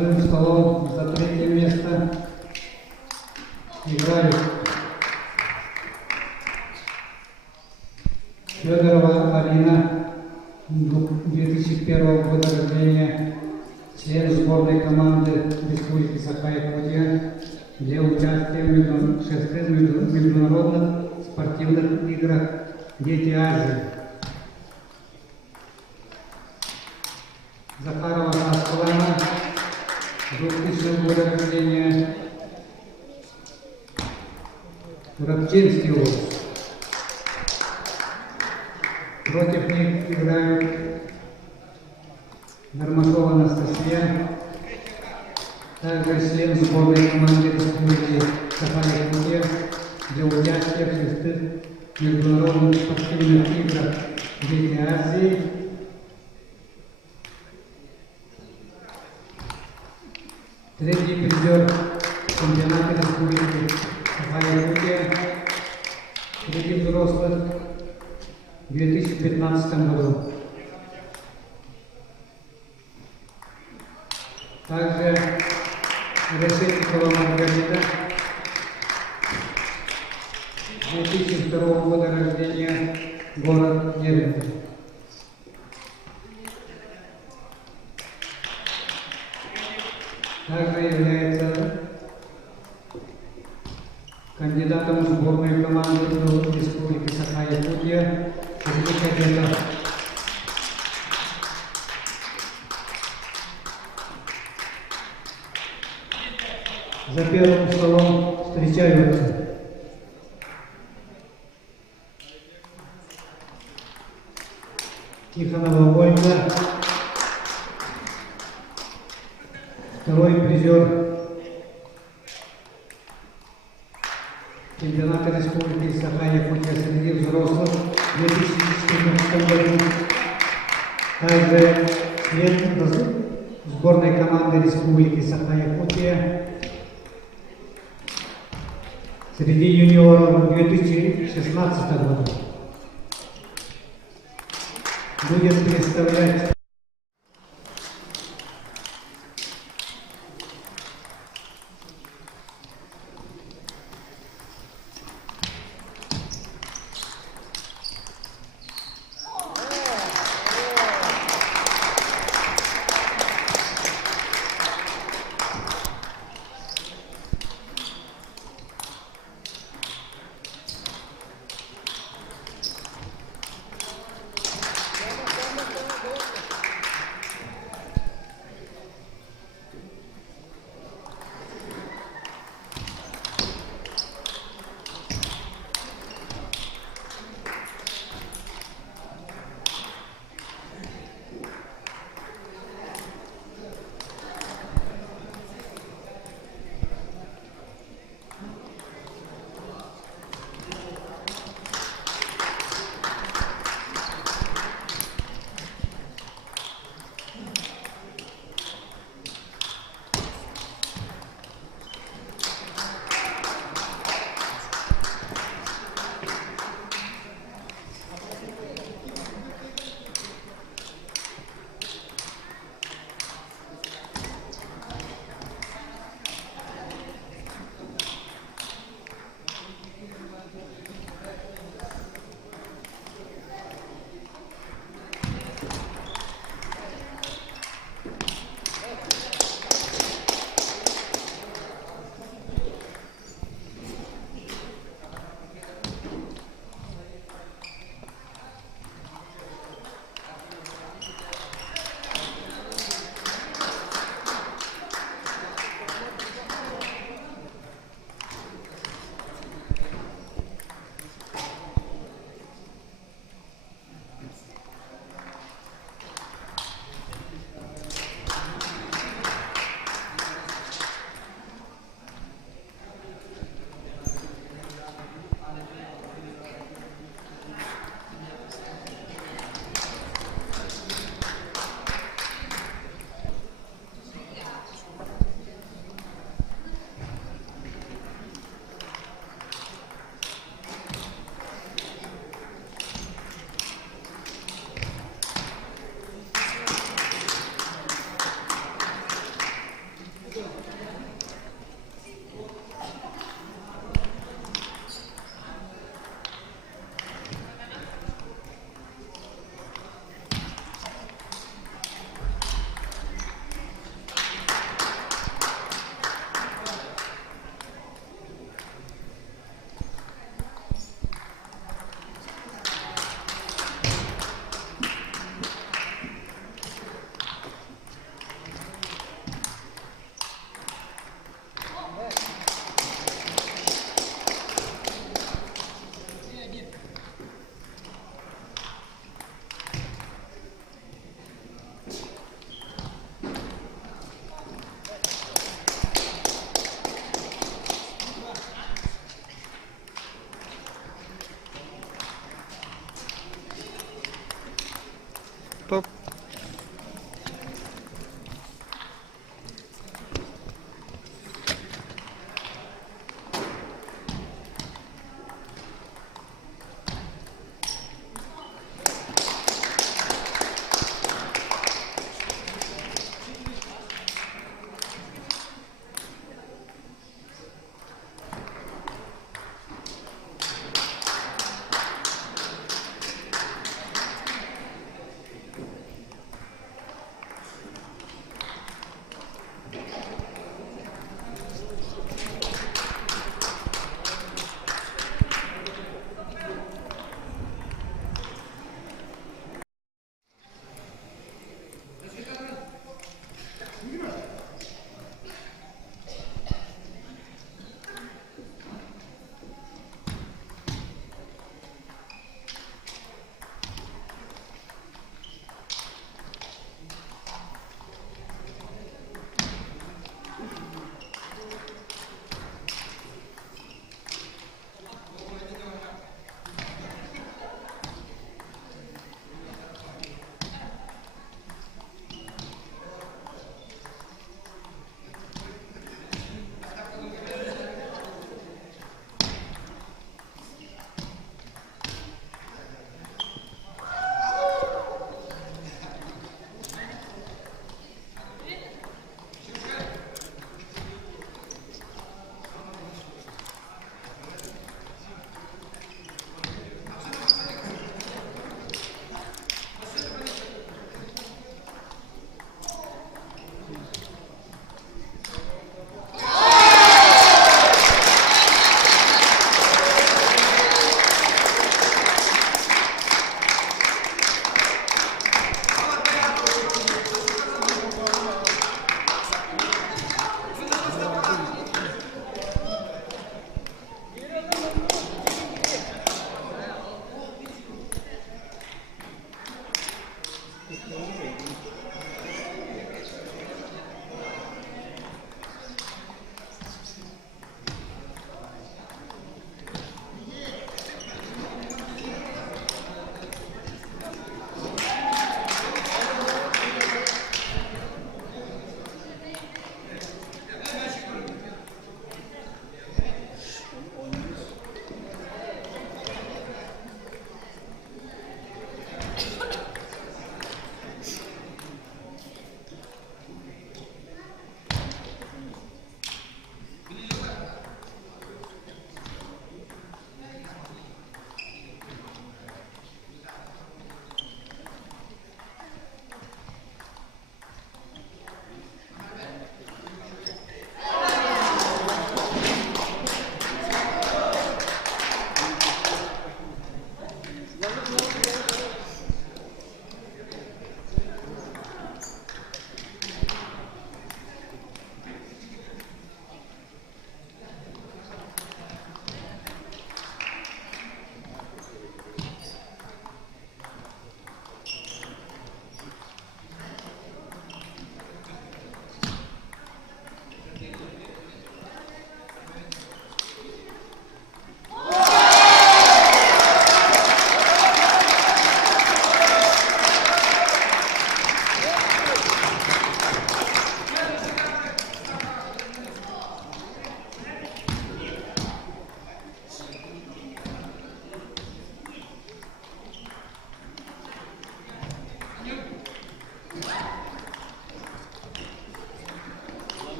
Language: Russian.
золотым столом за третье место играют Федорова Алина, 2001 года рождения, член сборной команды Республики Саха-Якутия для участия в 6 международных спортивных играх «Дети Азии». Захарова Саскована, 2000 года рождения, Рабчинский область. Против них играют Нормашова Анастасия, также член сборной команды Республики Саха-Якутия для участия в 6 международных спортивных играх «Дети Азии». Третий призер чемпионата Республики Саха-Якутия среди взрослых в 2015 году. Также Решетникова Маргарита, 2002 года рождения, город Нервин. Также является кандидатом в сборную команду Республики Саха-Якутия среди кадетов. За первым столом встречаются Тихонова Ольга, второй призер чемпионата Республики Саха-Якутия среди взрослых в 2014 году. Также член сборной команды Республики Саха-Якутия среди юниоров в 2016 году. Будет представлять